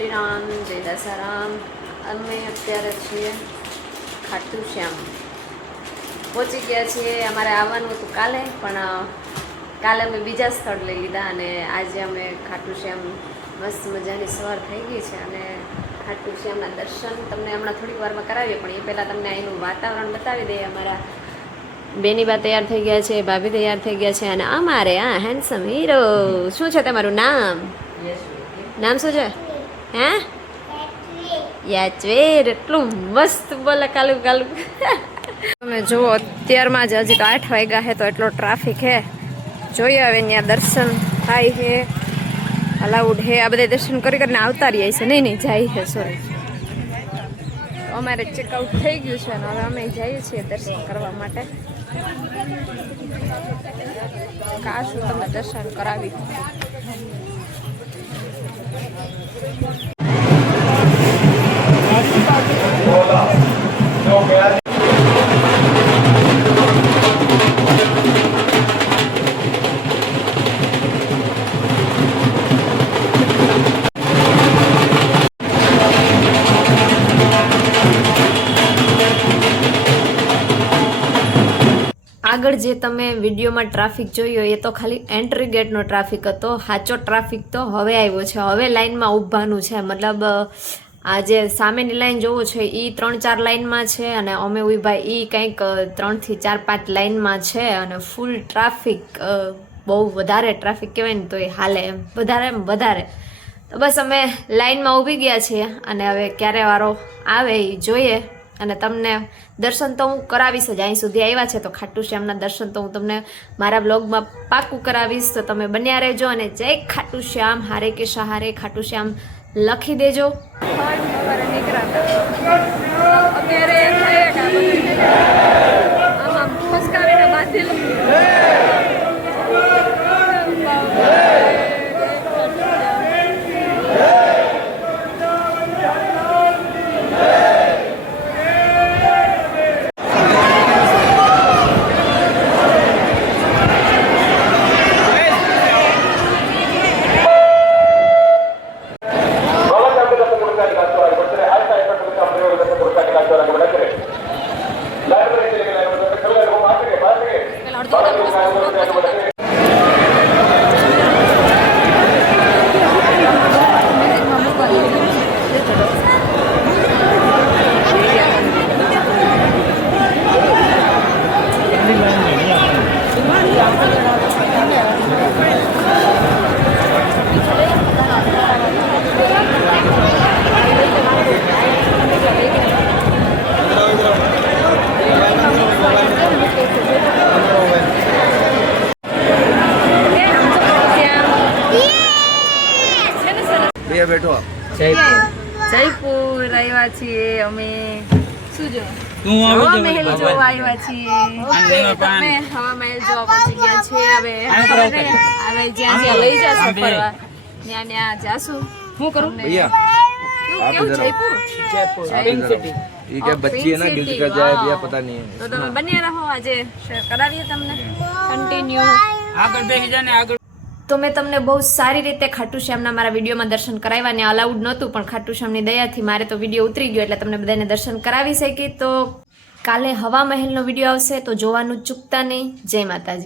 શ્રી રામ, જય દશારામ. અમે અત્યારે છીએ ખાટુ શ્યામ પહોંચી ગયા છીએ. અમારે આવવાનું હતું કાલે, પણ કાલે અમે બીજા સ્થળ લઈ લીધા અને આજે અમે ખાટુ શ્યામ મસ્ત મજાની સવાર થઈ ગઈ છે અને ખાટુ શ્યામના દર્શન તમને હમણાં થોડીક વારમાં કરાવીએ, પણ એ પહેલાં તમને અહીંનું વાતાવરણ બતાવી દઈએ. અમારા બેની બા તૈયાર થઈ ગયા છે, ભાભી તૈયાર થઈ ગયા છે અને અમારે હેન્ડસમ હીરો. શું છે તમારું નામ? નામ શું છે? હે યાચવેર. એટલું મસ્ત બોલે કાલુ કાલુ. તમે જુઓ અત્યારમાં જ હજી તો 8 વાગ્યા છે તો એટલો ટ્રાફિક હે. જોઈએ હવે ત્યાં દર્શન થાય છે, અલાઉડ હે. આ બધા દર્શન કરી કરીને આવતા રહીએ છે. નહીં જાય છે, સોરી. અમારે ચેકઆઉટ થઈ ગયું છે અને હવે અમે જઈએ છીએ દર્શન કરવા માટે. કાશું તમે દર્શન કરાવી. આગળ જે તમે વિડીયોમાં ટ્રાફિક જોયો એ તો ખાલી એન્ટ્રી ગેટનો ટ્રાફિક હતો. સાચો ટ્રાફિક તો હવે આવ્યો છે. હવે લાઇનમાં ઊભાનું છે. મતલબ આ જે સામેની લાઈન જોવો છે એ 3-4 લાઇનમાં છે અને અમે ઊભા એ કંઈક 3 થી 4-5 લાઇનમાં છે અને ફૂલ ટ્રાફિક. બહુ વધારે ટ્રાફિક કહેવાય ને તો એ હાલે એમ, વધારે. તો બસ અમે લાઇનમાં ઊભી ગયા છીએ અને હવે ક્યારે વારો આવે એ જોઈએ. અને તમને દર્શન તો હું કરાવીશ જ. અહીં સુધી આવ્યા છે તો ખાટુ શ્યામના દર્શન તો હું તમને મારા બ્લોગમાં પાક્કું કરાવીશ. તો તમે બન્યા રહેજો અને જય ખાટુ શ્યામ. હારે કે સહારે ખાટુ શ્યામ લખી દેજો. અત્યારે આમ ફસકાવીને બાંધેલું. બેઠો જયપુર આવ્યા છીએ અમે. શું જો હવા મહેલ જોવા આવ્યા છીએ. અમે હવા મહેલ જોવા પહોંચી ગયા છીએ. હવે જ્યાં લઈ જશે ફરવા ત્યાં જાશું. શું કરું? કેવું જયપુર? Pink city. ये क्या बच्ची है ना गिफ्ट कर जाए भैया पता नहीं है. તો તમે બન્યા રહો. આજે શેર કરાવીએ તમને કન્ટિન્યુ. આગળ બેસી જા ને આગળ. તો મેં તમને બહુ સારી રીતે ખાટુ શ્યામના મારા વિડીયોમાં દર્શન કરાવ્યા ને અલાઉડ નહોતું, પણ ખાટુ શ્યામની દયાથી મારે તો વિડીયો ઉતરી ગયો એટલે તમને બધાને દર્શન કરાવી શકી. તો કાલે હવા મહેલનો વિડીયો આવશે તો જોવાનું ચૂકતા નહીં. જય માતાજી.